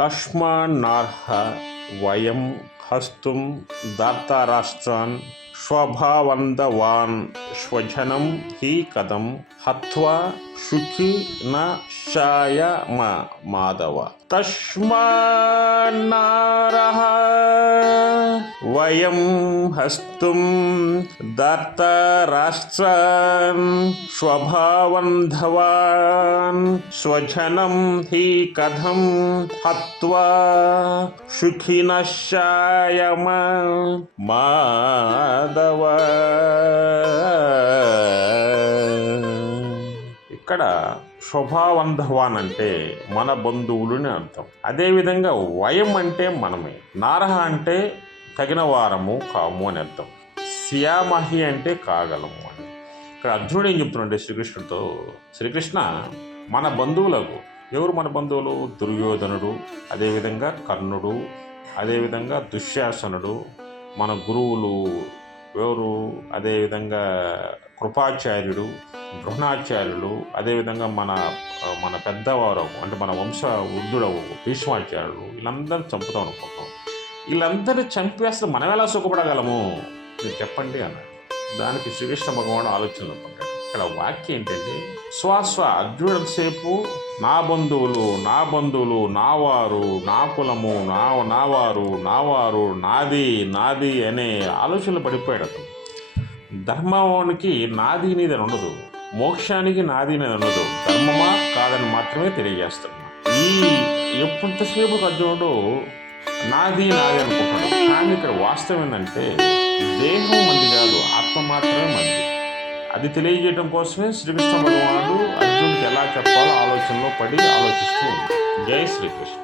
तस्मान्नार्ह वयं हस्तुं दार्ताराष्ट्रान् स्वभावन्दवान् स्वजनं हि कथं हत्वा शुचि न शायम माधवा। తస్మాన్నారః వయం హస్తుం దత్తరాష్ట్రాన్ స్వభావంధవాన్ స్వజనం హి కథం హత్వా సుఖినశాయమ మాధవ ఇక్కడ శుభావంధవాన్ అంటే మన బంధువులని అర్థం. అదేవిధంగా వయం అంటే మనమే. నారహ అంటే తగిన వారము కాము అని అర్థం. శ్యామహి అంటే కాగలము అని. ఇక్కడ అర్జునుడు ఏం చెప్తున్నాడు శ్రీకృష్ణుడితో శ్రీకృష్ణ మన బంధువులకు ఎవరు మన బంధువులు? దుర్యోధనుడు అదేవిధంగా కర్ణుడు అదేవిధంగా దుశ్శాసనుడు మన గురువులు ఎవరు? అదేవిధంగా కృపాచార్యుడు ద్రోణాచార్యులు అదేవిధంగా మన మన పెద్దవారు అంటే మన వంశ వృద్ధుడవు భీష్మాచార్యులు వీళ్ళందరూ చంపుతాం అనుకుంటాం. వీళ్ళందరూ చంపేస్తే మనం ఎలా సుఖపడగలము? మీరు చెప్పండి అన్నాడు దానికి శ్రీకృష్ణ భగవానుడు ఆలోచనలు పొందాడు ఇక్కడ వాక్యం ఏంటంటే స్వాస్వ అర్జునుడిసేపు నా బంధువులు నా బంధువులు నా వారు నా కులము నా నావారు నావారు నాది నాది అనే ఆలోచనలు పడిపోయాడు అతను. ధర్మానికి నాది నీది అని ఉండదు. మోక్షానికి నాది అనదు ధర్మమా కాదని మాత్రమే తెలియజేస్తున్నాను ఈ ఎప్పుడంతసేపు అర్జునుడు నాది నాది అనుకుంటాడు. కానీ ఇక్కడ వాస్తవం ఏంటంటే దేహం మంది కాదు ఆత్మ మాత్రమే మంది. అది తెలియజేయడం కోసమే శ్రీకృష్ణ భగవానుడు అర్జునుడికి ఎలా చెప్పాలో ఆలోచనలో పడి ఆలోచిస్తూ ఉంది జై శ్రీకృష్ణ.